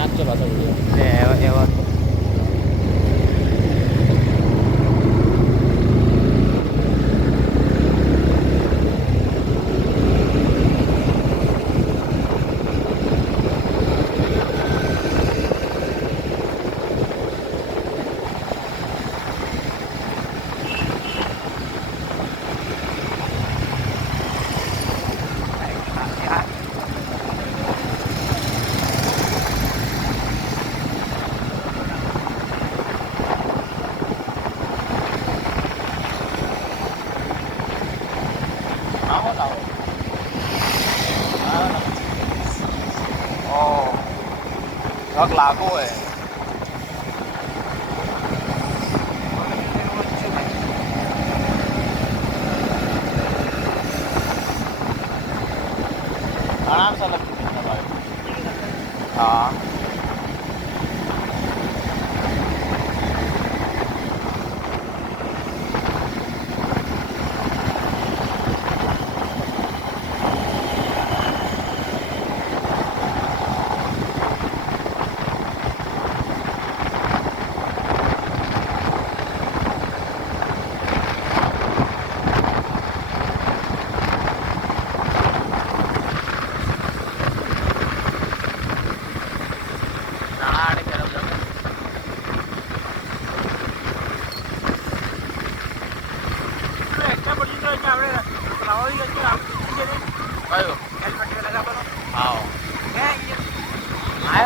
નાખજો પાછો વિડીયો એવો Rất là cô ấy. आराम से लगती है भाई। हाँ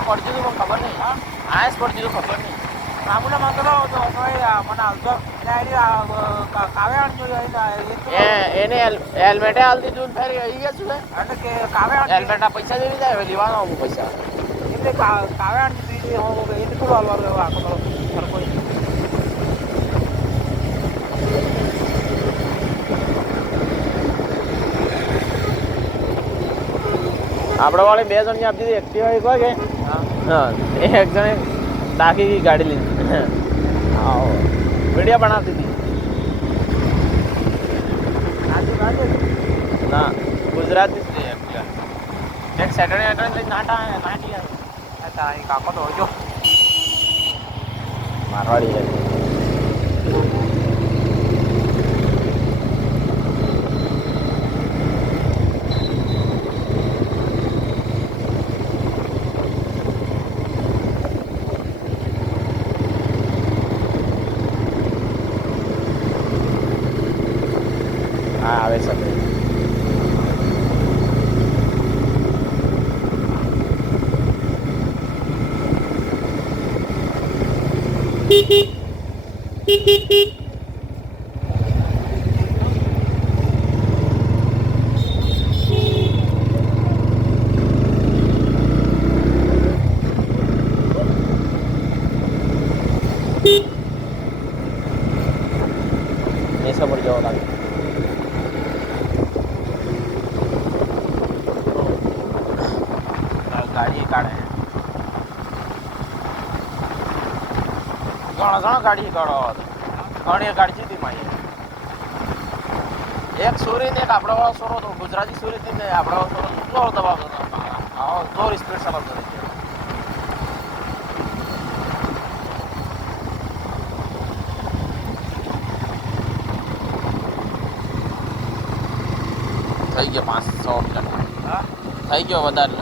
પડતી તો ખબર નહીં. આયસ પડતી તો ખબર નહીં. મામૂલા માંગરો તો મને આવતો એને હેલ્મેટે હાલ દીધું ફેરી આવી ગયા છું એટલે કે કાવે હેલ્મેટના પૈસા દેવી જાય હવે લેવાનો અમુક પૈસા એટલે કાવે દીધી હું એટલે થોડું હાલવાનું આખો સરખો આપણે વાળી 2 જણની આપી દીધી એક્ટિવા એક વાગે હા એક જણે ડાકી ગઈ ગાડી લીધી હા વિડીયો બનાવતી હતી ના ગુજરાતી જ છે એક્ટિવા એક સેટરડે લઈને નાટી હતા એ કાકો તો જો મારવાડી હા આવે છે ऐसा पर जाओ लागे गाड़ी काढे घणा गाड़ी काढो घणी गाड़ी थी माई एक सूरी ने आपड़ा वाला सोरो तो गुजराती सूरी थी ने आपड़ा वाला सोरो जोर दबावतो हां जोर स्पीड चलावतो થઈ ગયો 500 થઈ ગયો વધારે